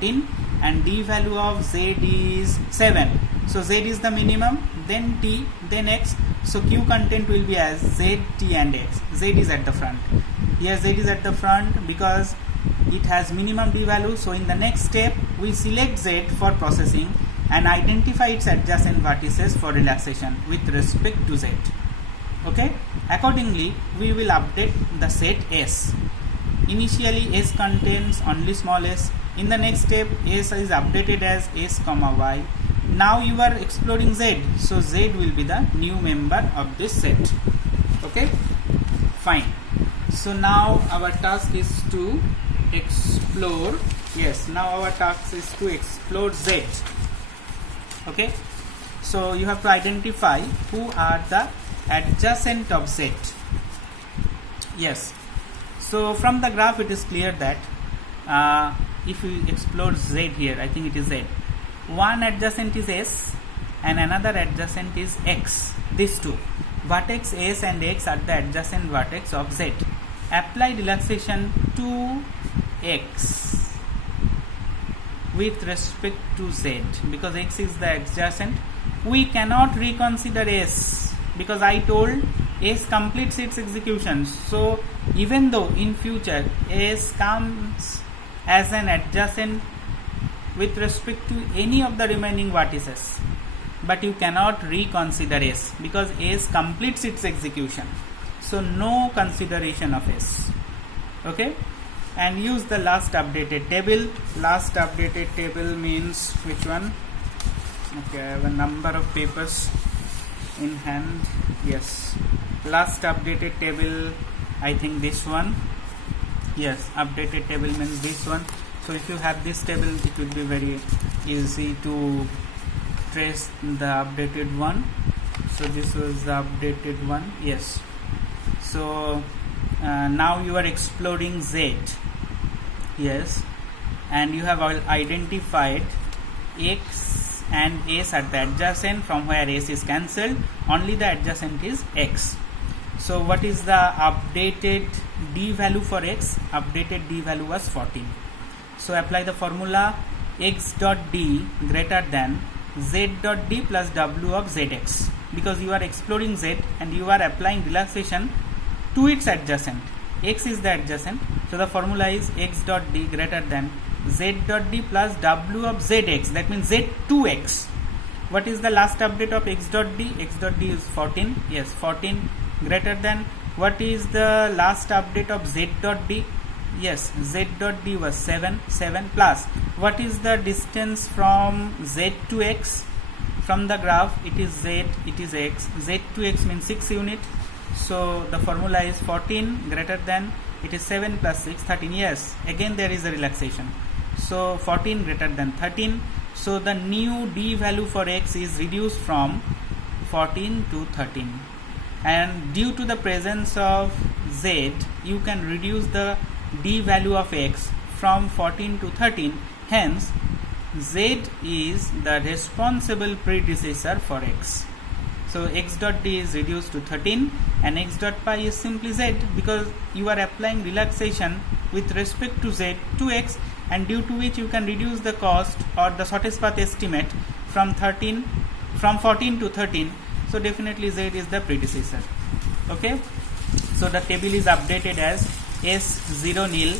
14 and d value of z is 7. So z is the minimum, then t, then x. So q content will be as z, t and x. Z is at the front. Here z is at the front because it has minimum d value. So in the next step we select z for processing and identify its adjacent vertices for relaxation with respect to z. Okay, accordingly we will update the set S. Initially S contains only small s. In the next step S is updated as s comma y. Now you are exploring z, so z will be the new member of this set. Okay, fine. So now our task is to explore, yes, now our task is to explore z. Okay, so you have to identify who are the adjacent of z. Yes, so from the graph it is clear that if we explore z here, I think it is z, one adjacent is s and another adjacent is x. These two vertex s and x are the adjacent vertex of z. Apply relaxation to x with respect to z because x is the adjacent. We cannot reconsider s because I told s completes its execution. So even though in future s comes as an adjacent with respect to any of the remaining vertices, but you cannot reconsider s because s completes its execution. So no consideration of s. Okay, and use the last updated table. Last updated table means which one? Okay, I have a number of papers in hand. Yes, last updated table, I think this one. Yes, updated table means this one. So if you have this table, it will be very easy to trace the updated one. So this was the updated one. Yes, so now you are exploring z. Yes, and you have identified x and s at the adjacent from where s is cancelled. Only the adjacent is x. So what is the updated d value for x? Updated d value was 14. So apply the formula x dot d greater than z dot d plus w of zx, because you are exploring z and you are applying relaxation to its adjacent. X is the adjacent, so the formula is x dot d greater than z dot d plus w of zx, that means z2x. What is the last update of x dot d? X dot d is 14. Yes, 14 greater than, what is the last update of z dot d? Yes, z dot d was 7 plus, what is the distance from z to x? From the graph it is z, it is x, z to x means 6 unit. So the formula is 14 greater than, it is 7 plus 6, 13. Yes, again there is a relaxation. So 14 greater than 13. So the new d value for x is reduced from 14 to 13. And due to the presence of z, you can reduce the d value of x from 14 to 13. Hence, z is the responsible predecessor for x. So x dot d is reduced to 13 and x dot pi is simply z, because you are applying relaxation with respect to z to x, and due to which you can reduce the cost or the shortest path estimate from 14 to 13. So definitely z is the predecessor. Okay, so the table is updated as S0 nil,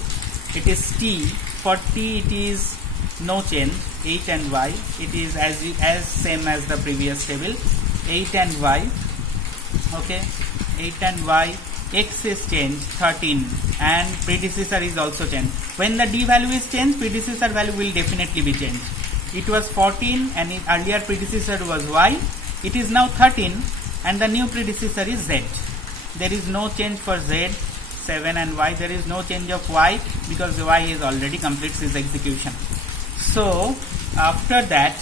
it is t. For t it is no change, 8 and y, it is as same as the previous table, 8 and y. Okay, 8 and y. X is changed 13 and predecessor is also changed. When the d value is changed, predecessor value will definitely be changed. It was 14 and earlier predecessor was y. It is now 13 and the new predecessor is z. There is no change for z, 7 and y. There is no change of y because y is already completes its execution. So after that,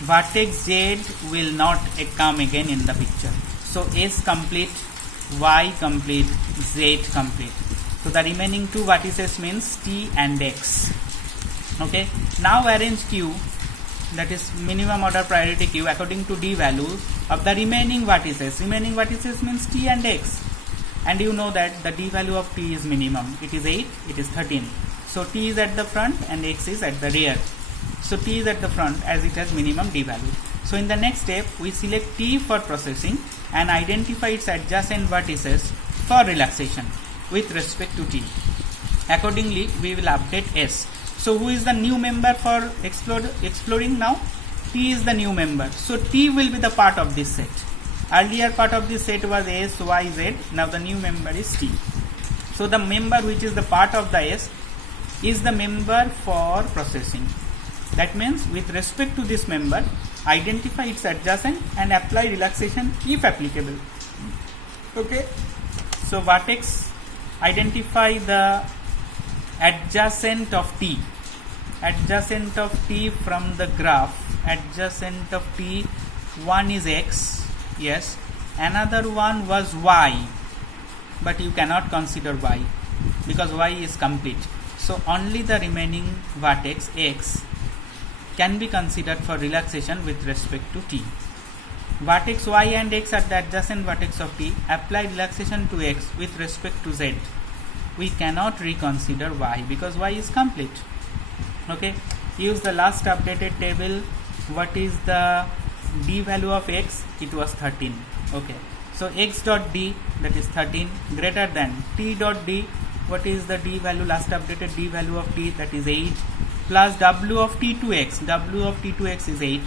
vertex z will not come again in the picture. So s complete, y complete, z complete. So the remaining two vertices means t and x. Okay, now arrange q, that is minimum order priority queue, according to d value of the remaining vertices. Remaining vertices means t and x, and you know that the d value of t is minimum, it is 8, it is 13. So t is at the front and x is at the rear. So t is at the front as it has minimum d value. So in the next step, we select t for processing and identify its adjacent vertices for relaxation with respect to t. Accordingly, we will update s. So who is the new member for exploring now? T is the new member. So t will be the part of this set. Earlier part of this set was s, y, z. Now the new member is t. So the member which is the part of the s is the member for processing. That means with respect to this member, identify its adjacent and apply relaxation if applicable. Okay. So vertex, identify the adjacent of t. Adjacent of t from the graph. Adjacent of t, one is x. Yes. Another one was y. But you cannot consider y because y is complete. So only the remaining vertex x can be considered for relaxation with respect to t. Vertex y and x are the adjacent vertex of t. Apply relaxation to x with respect to z. We cannot reconsider y because y is complete. Okay. Use the last updated table. What is the d value of x? It was 13. Okay. So x dot d, that is 13, greater than t dot d. What is the d value? Last updated d value of t, that is 8, plus w of t to x. W of t to x is 8.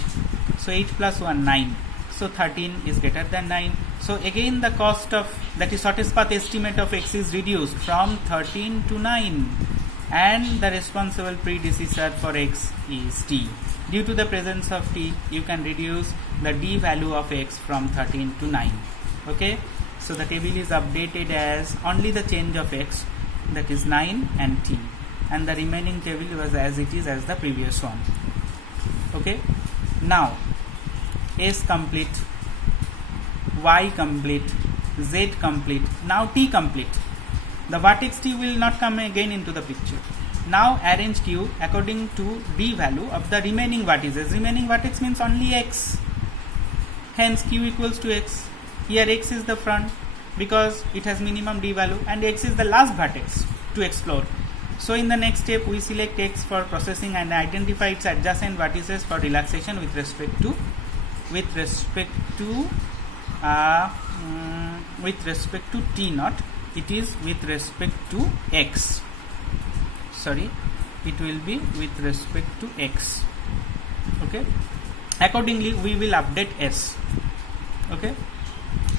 So 8 plus 1, 9. So 13 is greater than 9. So again the cost of, that is shortest path estimate of x is reduced from 13 to 9. And the responsible predecessor for x is t. Due to the presence of t, you can reduce the d value of x from 13 to 9. Okay. So the table is updated as only the change of x, that is 9 and t. And the remaining table was as it is as the previous one. Okay. Now s complete, y complete, z complete, now t complete. The vertex t will not come again into the picture. Now arrange q according to d value of the remaining vertices. Remaining vertex means only x. Hence q equals to x. Here x is the front because it has minimum d value and x is the last vertex to explore. So in the next step, we select x for processing and identify its adjacent vertices for relaxation with respect to t, not it is with respect to x. Sorry, it will be with respect to x. Okay. Accordingly, we will update s. Okay.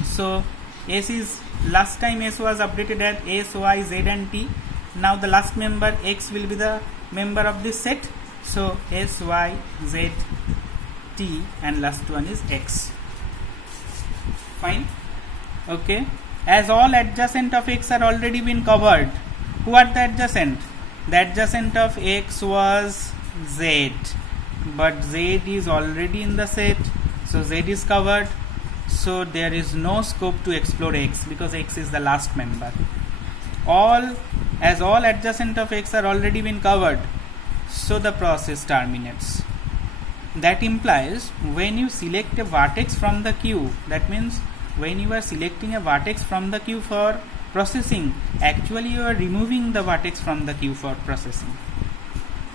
So s is, last time s was updated as s, y, z and t. Now the last member x will be the member of this set. So s, y, z, t and last one is x. Fine. Okay. As all adjacent of x are already been covered, who are the adjacent? The adjacent of x was z, but z is already in the set, so z is covered. So there is no scope to explore x because x is the last member. As all adjacent of x are already been covered, so the process terminates. That implies when you select a vertex from the queue, that means when you are selecting a vertex from the queue for processing, actually you are removing the vertex from the queue for processing.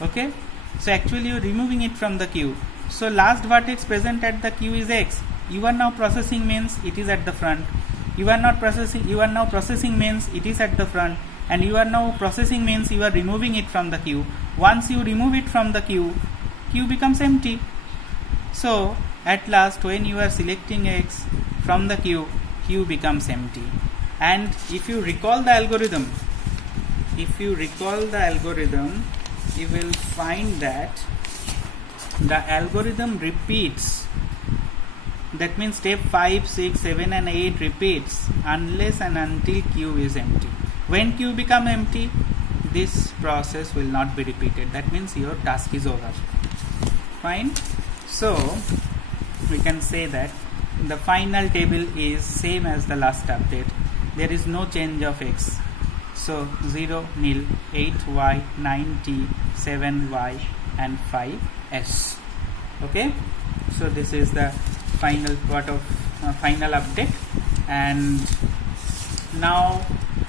Okay. So actually you are removing it from the queue. So last vertex present at the queue is x. You are now processing means it is at the front. You are now processing means it is at the front, and you are now processing means you are removing it from the queue. Once you remove it from the queue becomes empty. So at last, when you are selecting x from the queue becomes empty. And if you recall the algorithm, you will find that the algorithm repeats. That means step 5, 6, 7 and 8 repeats unless and until queue is empty. When queue become empty, this process will not be repeated. That means your task is over. Fine. So we can say that the final table is same as the last update. There is no change of x. So 0, nil, 8y, 9t, 7y and 5s. Okay. So this is the final part of final update. And now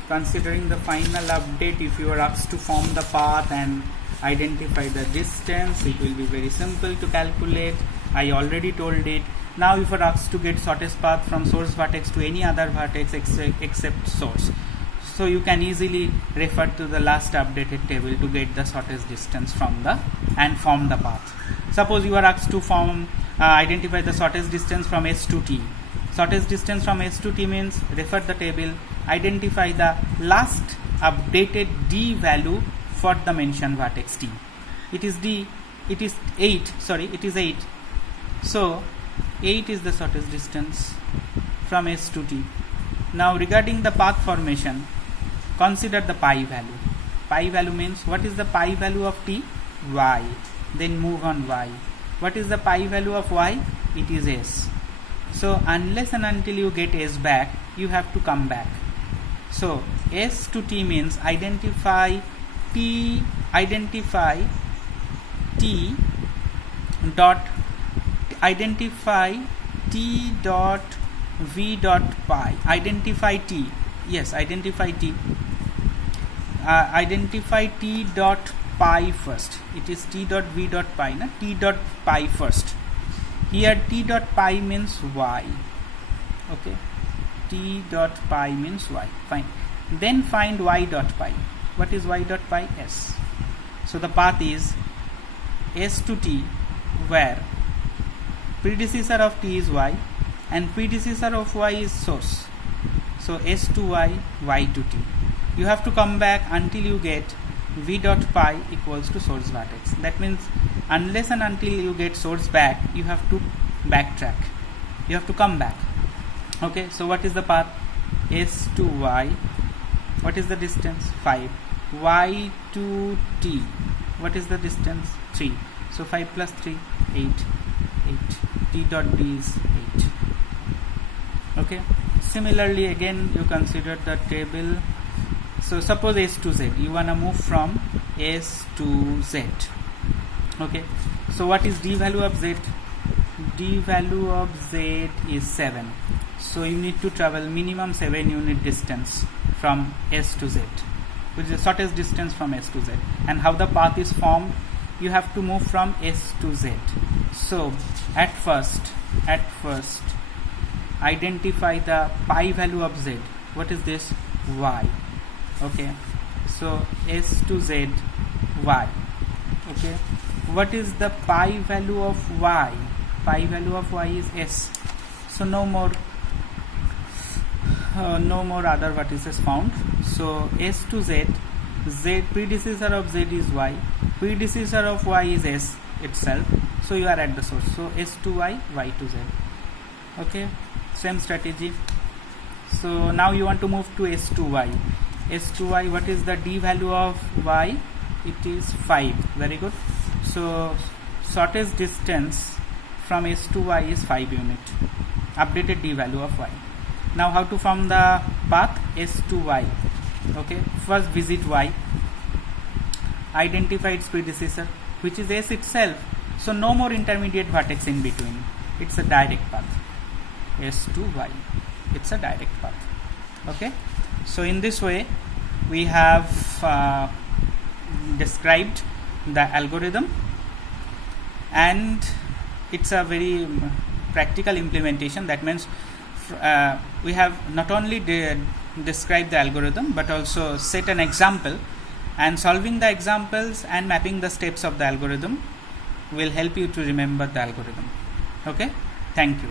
considering the final update, if you are asked to form the path and identify the distance, it will be very simple to calculate. I already told it. Now if you are asked to get shortest path from source vertex to any other vertex except source, so you can easily refer to the last updated table to get the shortest distance from the and form the path. Suppose you are asked to identify the shortest distance from S to T. Shortest distance from S to T means refer the table, identify the last updated D value for the mentioned vertex T. It is 8. So 8 is the shortest distance from S to T. Now regarding the path formation, consider the pi value. Pi value means, what is the pi value of T? Y. Then move on Y. What is the pi value of Y? It is S. So unless and until you get S back, you have to come back. So S to T means identify T dot V dot pi. Identify T. Yes, identify T. Identify T dot pi first. It is T dot V dot pi. Na? T dot pi first. Here T dot pi means Y. Okay. T dot pi means Y. Fine. Then find Y dot pi. What is Y dot pi? S. So the path is S to T, where predecessor of T is Y and predecessor of Y is source. So S to Y, Y to T. You have to come back until you get V dot pi equals to source vertex. That means unless and until you get source back, you have to backtrack. You have to come back. Okay, so what is the path? S to Y. What is the distance? 5. Y to T. What is the distance? 3. So 5 plus 3, 8. 8. T dot D is 8. Okay. Similarly, again you consider the table. So suppose S to Z. You wanna move from S to Z. Okay. So what is D value of Z? D value of Z is 7. So you need to travel minimum 7 unit distance from S to Z, which is the shortest distance from S to Z. And how the path is formed? You have to move from S to Z. So at first identify the pi value of Z. What is this? Y. Okay. So S to Z, Y. Okay. What is the pi value of Y? Pi value of Y is S. So no more other vertices found. So S to Z, Z predecessor of Z is Y, predecessor of Y is S itself. So you are at the source. So S to Y, Y to Z. Okay, same strategy. So now you want to move to S to Y. S to Y, what is the D value of Y? It is 5. Very good. So shortest distance from S to Y is 5 unit. Updated D value of Y. Now how to form the path? S to Y. Okay, first visit Y, identify its predecessor, which is S itself. So no more intermediate vertex in between. It's a direct path. S to Y. It's a direct path. Okay. So in this way we have described the algorithm, and it's a very practical implementation. That means we have not only described the algorithm but also set an example, and solving the examples and mapping the steps of the algorithm will help you to remember the algorithm. Okay, thank you.